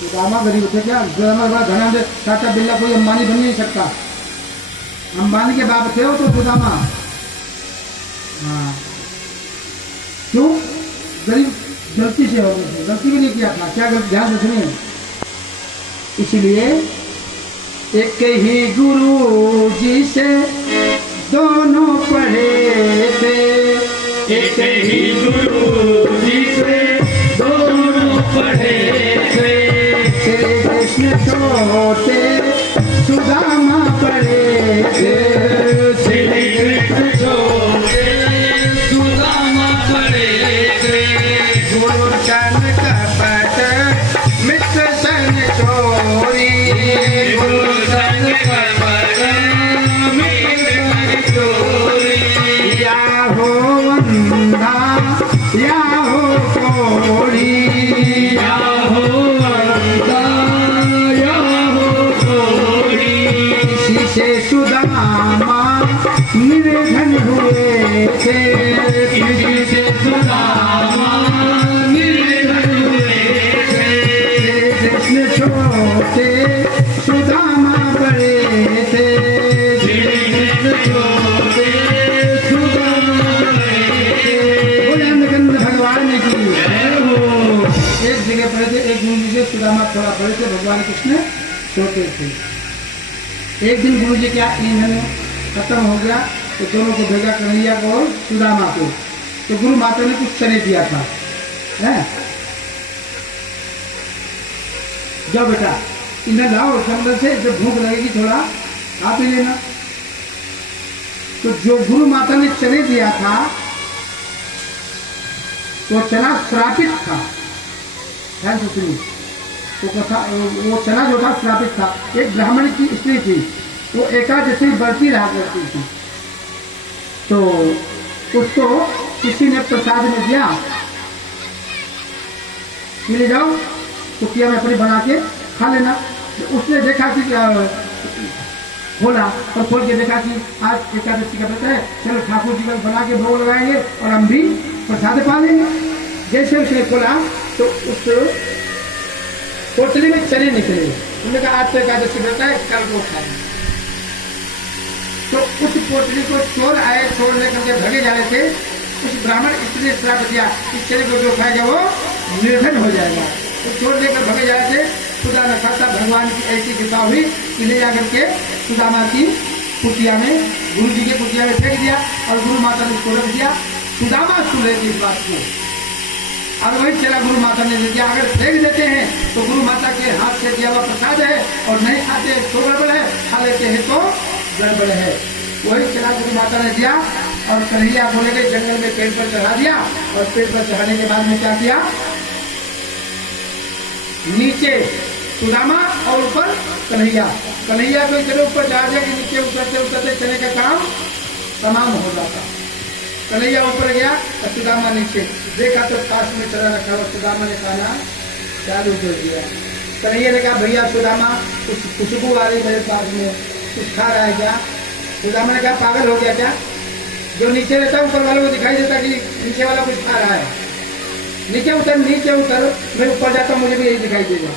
सुदामा गरीब थे क्या? सुदामा बड़ा धना दे, टाटा बिरला कोई अंबानी बन नहीं सकता। अंबानी के बाप थे वो तो सुदामा। हाँ, क्यों? गरीब गलती से हो गए थे, गलती भी नहीं किया था। क्या गलती? ध्यान से सुनिए। इसलिए एक ही गुरु जी से दोनों पढ़े थे, एक ही गुरु जी से दोनों पढ़े थे। श्री कृष्ण छोटे सुदामा पढ़े थे, श्री कृष्ण छोटे सुदामा पढ़े थे। गुरु सन कपट मित्र सन चोरी, गुरु संग कपट मित्र सन चोरी। या हो अंधा या हो कोढ़ी, या हो अंधा या हो कोढ़ी। इसी से सुदामा निर्धन हुए थे, इसी से सुदामा निर्धन हुए थे। श्री कृष्ण छोटे सुदामा बड़े थे, श्री कृष्ण छोटे सुदामा बड़े थे। भोजनगंध भगवान की। जय हो। एक जगह पढ़े थे, एक गुरु जी से सुदामा थोड़ा पढ़े थे, भगवान कृष्ण छोटे थे। एक दिन गुरु जी क्या ईंधन खत्म हो गया तो दोनों को भेजा, कन्हैया को और सुदामा को। तो गुरु माता ने कुछ चने दिया था, है? जाओ बेटा इन्हें लाओ जंगल से, जब भूख लगेगी थोड़ा आप ही लेना। तो जो गुरु माता ने चने दिया था वो चना श्रापित था। ध्यान से सुनिए, वो चना जो था श्रापित था। एक ब्राह्मण की स्त्री थी, वो एकादशी बरती रहा करती थी, तो उसको किसी ने प्रसाद में दिया कि ले जाओ कुटिया में अपनी बना के खा लेना। तो उसने देखा कि खोला और खोल के देखा कि आज एकादशी का व्रत है, चलो ठाकुर जी का बना के भोग लगाएंगे और हम भी प्रसाद पा लेंगे। जैसे उसने खोला तो उस पोटली में चने निकले। उन्होंने कहा आज तो एकादशी व्रत है, कल को खाएंगे। तो उस पोटली को चोर आए, चोर लेकर के भगे जा रहे थे। उस ब्राह्मण स्त्री ने श्राप दिया, इस चने को जो खाएगा वो निर्धन हो जाएगा। तो चोर लेकर भगे जा रहे थे। खुदा न खासा भगवान की ऐसी कृपा हुई कि ले जाकर के सुदामा की कुटिया में, गुरु जी के कुटिया में फेंक दिया और गुरु माता ने उसको रख दिया। सुदामा सुन रहे थे इस बात को, अब वही चला गुरु माता ने दे दिया। अगर फेंक देते हैं तो गुरु माता के हाथ से दिया हुआ प्रसाद है, और नहीं खाते तो गड़बड़ है, खा लेते हैं तो गड़बड़ है। वही चला गुरु माता ने दिया और कन्हैया बोले गए जंगल में पेड़ पर चढ़ा दिया। और पेड़ पर चढ़ाने के बाद में क्या किया, नीचे सुदामा और ऊपर कन्हैया। कन्हैया को इतने ऊपर चढ़ा दिया कि नीचे उतरते उतरते चने का काम तमाम हो जाता। कन्हैया ऊपर गया और सुदामा नीचे देखा तो पास में चला रखा और सुदामा ने खाना चालू कर दिया। कन्हैया ने कहा भैया सुदामा कुछ खुशबू आ रही मेरे पास में, कुछ खा रहा है क्या? सुदामा ने कहा पागल हो गया क्या? जो नीचे रहता है ऊपर वालों को दिखाई देता कि नीचे वाला कुछ खा रहा है। नीचे उतर, नीचे उतर, मैं ऊपर जाता हूँ मुझे भी यही दिखाई देगा।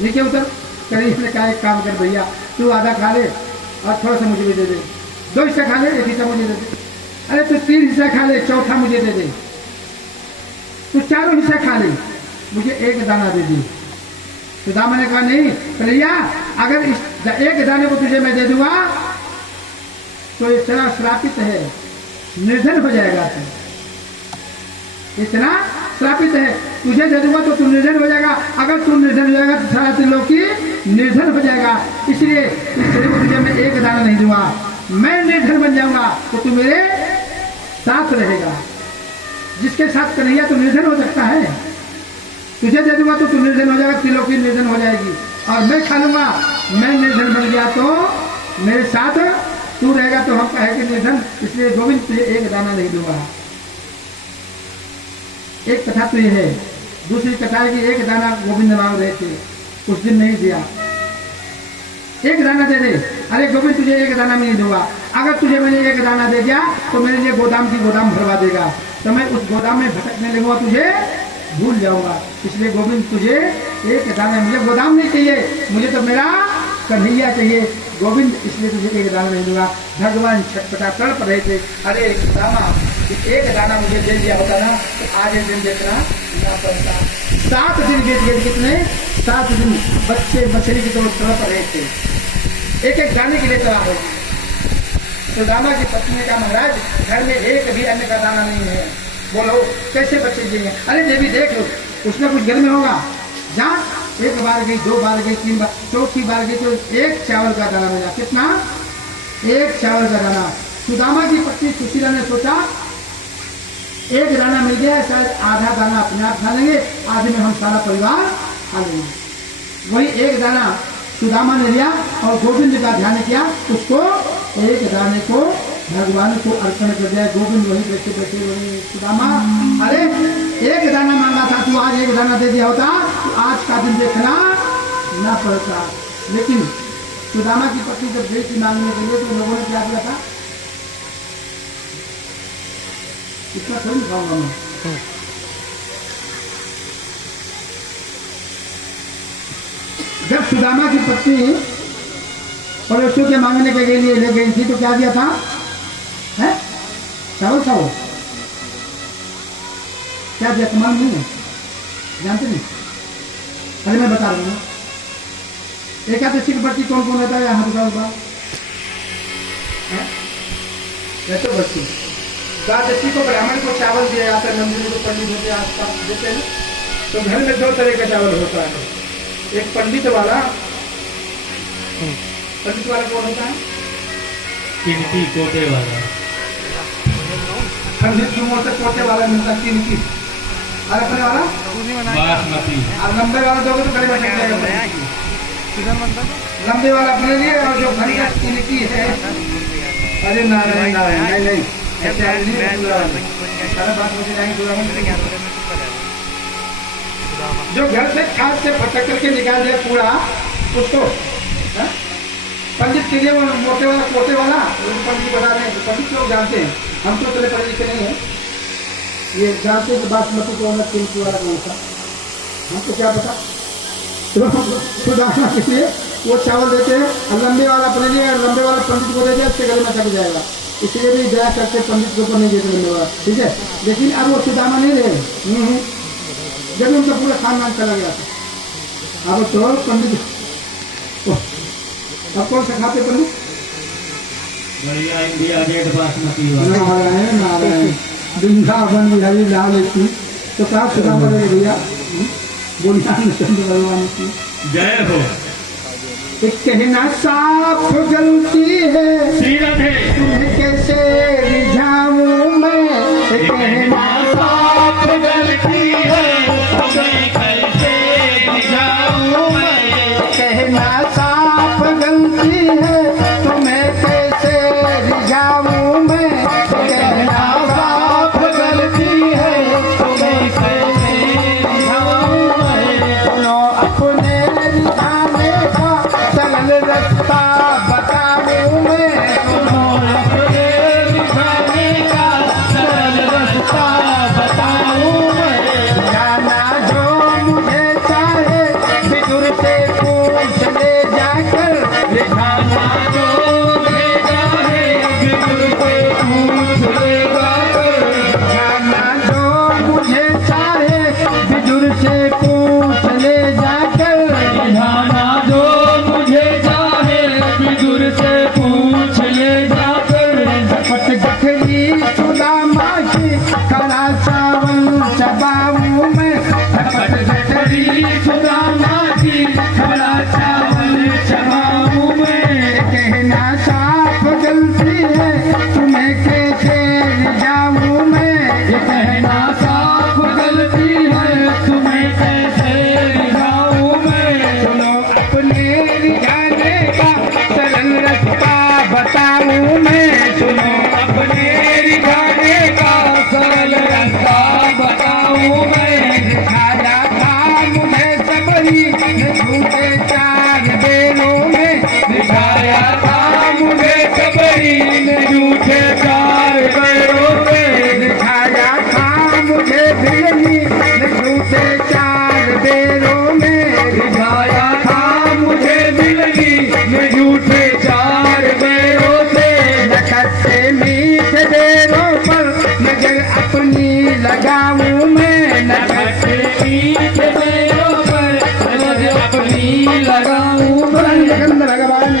नीचे उतर। कन्हैया ने कहा एक काम कर भैया, तू आधा खा ले और थोड़ा सा मुझे भी दे दे। 2 हिस्सा खा ले, 1 हिस्सा मुझे दे दे। अरे तू 3 हिस्सा खा ले, चौथा मुझे दे दे। तू 4 हिस्सा खा ले, मुझे 1 दाना दे दी। सुदामा ने कहा नहीं कन्हैया, अगर इस 1 दाने को तुझे मैं दे दूंगा तो ये चना श्रापित है, निर्धन हो जाएगा। इतना श्रापित है, तुझे दे दूंगा तो तू निर्धन हो जाएगा। अगर तू निर्धन हो जाएगा तो सारा त्रिलोकी निर्धन हो जाएगा। इसलिए इस चने को तुझे मैं 1 दाना नहीं दूंगा। मैं निर्धन बन जाऊंगा तो तू मेरे साथ रहेगा। जिसके साथ कन्हैया तो निर्धन हो सकता है, तुझे दे दूंगा तो तू निर्धन हो जाएगा, त्रिलोकी निर्धन हो जाएगी। और मैं खा लूंगा, मैं निर्धन बन गया तो मेरे साथ तू रहेगा तो हम कहेंगे निर्धन। इसलिए गोविंद तुझे 1 दाना नहीं दूंगा। एक कथा तो ये है। दूसरी कथा है कि 1 दाना गोविंद मांग रहे थे, उस दिन नहीं दिया। 1 दाना दे दे। अरे गोविंद तुझे 1 दाना मैं नहीं दूंगा। अगर तुझे मैंने 1 दाना दे दिया तो मेरे लिए गोदाम की गोदाम भरवा देगा, तो मैं उस गोदाम में भटकने लगूंगा, तुझे भूल जाऊंगा। इसलिए गोविंद तुझे एक दाना, मुझे गोदाम नहीं चाहिए, मुझे तो मेरा कन्हैया चाहिए गोविंद, इसलिए तुझे एक दाना नहीं दूंगा। भगवान छटपटा तड़प रहे थे, अरे रामा एक दाना मुझे दे दिया होता ना तो आज एक दिन देखना ना पड़ता। 7 दिन बीत गए, कितने 7 दिन बच्चे मछली की तरह तड़प रहे थे, एक एक दाने के लिए तड़ा हो। तो दामा की पत्नी ने कहा महाराज घर में एक भी अन्न का दाना नहीं है, बोलो कैसे बच्चे जिएंगे। अरे देवी देख लो कुछ ना कुछ घर में होगा, जा। एक बार गई, 2 बार गई, 3 बार, चौथी बार गई तो एक चावल का दाना मिला। कितना? एक चावल का दाना। सुदामा की पत्नी सुशीला ने सोचा एक दाना मिल गया, शायद आधा दाना अपने आप खा लेंगे, आधे में हम सारा परिवार खा लेंगे। वही एक दाना सुदामा ने लिया और गोविंद का ध्यान किया, उसको एक दाने को भगवान को अर्पण कर दिया। गोविंद वही बैठे बैठे वही सुदामा, अरे एक दाना मांगा था तू, आज एक दाना दे दिया होता तो आज का दिन देखना ना पड़ता। लेकिन सुदामा की पत्नी जब गई थी मांगने के लिए तो लोगों ने क्या किया था, इतना थोड़ी खाऊंगा मैं। जब सुदामा की पत्नी पड़ोसियों के मांगने के लिए ले गई थी तो क्या दिया था, है चावल खाओ, क्या दिया तुम्हारा नहीं है, जानते नहीं? अरे मैं बता रहा हूँ, एकादशी की बच्ची कौन कौन रहता है यहाँ बताओ, तो बच्ची द्वादशी को ब्राह्मण को चावल दिया जाता है, मंदिर को पंडित होते आस पास देते हैं। तो घर में 2 तरह का चावल होता है, एक पंडित वाला, पंडित वाला कौन होता है, किनकी कोटे वाला, पंडित जुमों से कोटे वाला मिलता है किनकी, और अपने वाला बासमती, और लंबे वाला दोगे तो करीब लंबे वाला अपने लिए, और जो घड़ी का किनकी है, अरे नारायण नारायण नहीं नहीं ऐसे आज नहीं, सारा बात मुझे नहीं, जो घर से खाद से फटक करके निकाल दिया पूरा उसको पंडित के लिए, वो मोटे वाला कोटे वाला पंडित बता रहे हैं, पंडित लोग जानते हैं, हम तो चले पढ़े लिखे नहीं है, ये जानते हैं बासमती को अलग किनकी वाला कौन सा, हमको क्या पता। तो सुदामा के लिए वो चावल देते हैं, और लंबे वाला अपने लिए, लंबे वाला पंडित को दे दिया, उसके गले में थक जाएगा, इसलिए भी दया करके पंडित के ऊपर नहीं देते लंबे वाला, ठीक है। लेकिन अब वो सुदामा नहीं रहे, जब उनका पूरा खानदान चला गया था, अब तो पंडित, अब कौन सा खाते पंडित, बढ़िया इंडिया गेट बासमती वाला, नारायण नारायण वृंदावन बिहारी लाल की, तो कहा सुदामा रहे भैया, बोलिया चंद्र भगवान की जय हो। एक कहना साफ गलती है, तुम्हें कैसे रिझाऊं मैं, एक कहना साफ गलती है, तुम्हें कैसे रिझाऊं मैं, कहना साफ गलती है, तुम्हें कैसे रिझाऊं मैं, कहना साफ गलती है, तुम्हें कैसे रिझाऊं मैं, सुनो अपने रिझाने का सरल रास्ता बताऊं मैं, सुनो अपने रिझाने का सरल रास्ता बताऊं मैं, जाना जो मुझे चाहे विदुर से पूछ ले जाकर, रिझाना जो मुझे चाहे विदुर से पूछ ले जाकर, जाना जो मुझे चाहे विदुर से पूछ ले जाकर, रिझाना जो मुझे चाहे विदुर से पूछ ले जाकर, झपट गठरी सुदामा की कड़ा चावल चबाऊं मैं, झपट गठरी सुदामा की खड़ा चावल चबाऊं मैं, कहना साफ गलती है, तुम्हें कैसे रिझाऊं मैं, ये कहना साफ गलती है, तुम्हें कैसे रिझाऊं मैं, सुनो अपने रिझाने का सरल रास्ता बताऊं मैं, सुनो अपने रिझाने का सरल रास्ता बताऊं मैं, दिखाया था मुझे सबरी झूठे 4 बेलों में, दिखाया था मुझे सबरी ने झूठे 4 पैरों में, दिखाया था मुझे बिजली झूठे 4 बेलों में, लगाऊं मैं नटखट पीठ पैरों पर रोज अपनी लगाऊं गंध भगवान